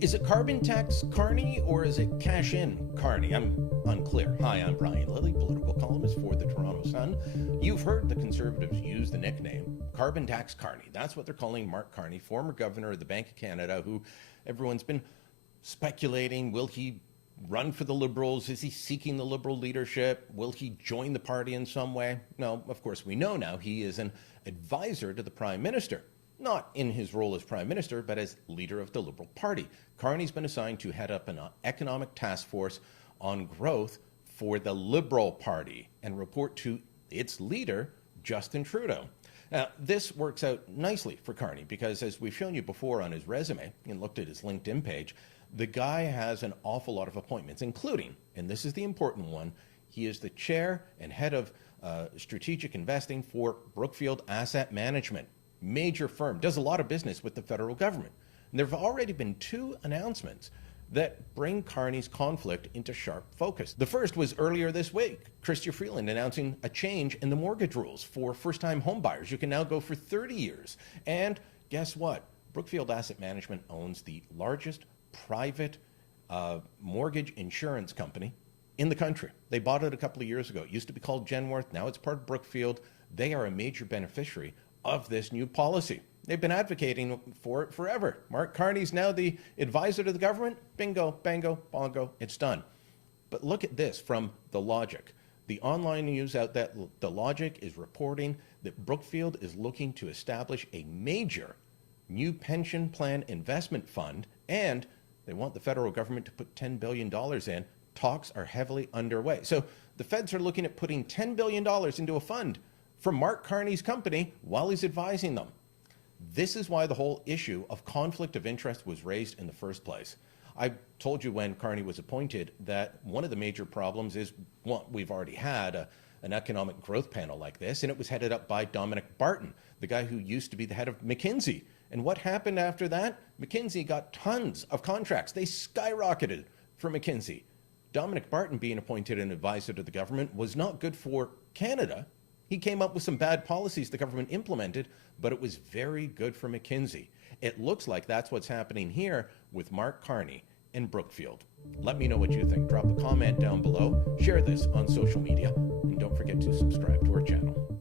Is it carbon tax Carney or is it cash in Carney? I'm unclear. Hi, I'm Brian Lilley, political columnist for the Toronto Sun. You've heard the Conservatives use the nickname carbon tax Carney. That's what they're calling Mark Carney, former governor of the Bank of Canada, who everyone's been speculating, will he run for the Liberals? Is he seeking the Liberal leadership? Will he join the party in some way? No, of course, we know now he is an advisor to the Prime Minister. Not in his role as Prime Minister, but as leader of the Liberal Party. Carney's been assigned to head up an economic task force on growth for the Liberal Party and report to its leader, Justin Trudeau. Now, this works out nicely for Carney because, as we've shown you before on his resume and looked at his LinkedIn page, the guy has an awful lot of appointments, including, and this is the important one, he is the chair and head of strategic investing for Brookfield Asset Management. Major firm, does a lot of business with the federal government. And there have already been two announcements that bring Carney's conflict into sharp focus. The first was earlier this week, Chrystia Freeland announcing a change in the mortgage rules for first-time home buyers. You can now go for 30 years. And guess what? Brookfield Asset Management owns the largest private mortgage insurance company in the country. They bought it a couple of years ago. It used to be called Genworth. Now it's part of Brookfield. They are a major beneficiary of this new policy. They've been advocating for it forever. Mark Carney's now the advisor to the government. Bingo, bango, bongo, it's done. But look at this from The Logic. The online news outlet The Logic is reporting that Brookfield is looking to establish a major new pension plan investment fund, and they want the federal government to put $10 billion in. Talks are heavily underway. So the feds are looking at putting $10 billion into a fund from Mark Carney's company while he's advising them. This is why the whole issue of conflict of interest was raised in the first place. I told you when Carney was appointed that one of the major problems is, well, we've already had an economic growth panel like this, and it was headed up by Dominic Barton, the guy who used to be the head of McKinsey. And what happened after that? McKinsey got tons of contracts. They skyrocketed for McKinsey. Dominic Barton being appointed an advisor to the government was not good for Canada. He came up with some bad policies the government implemented, but it was very good for McKinsey. It looks like that's what's happening here with Mark Carney and Brookfield. Let me know what you think. Drop a comment down below, share this on social media, and don't forget to subscribe to our channel.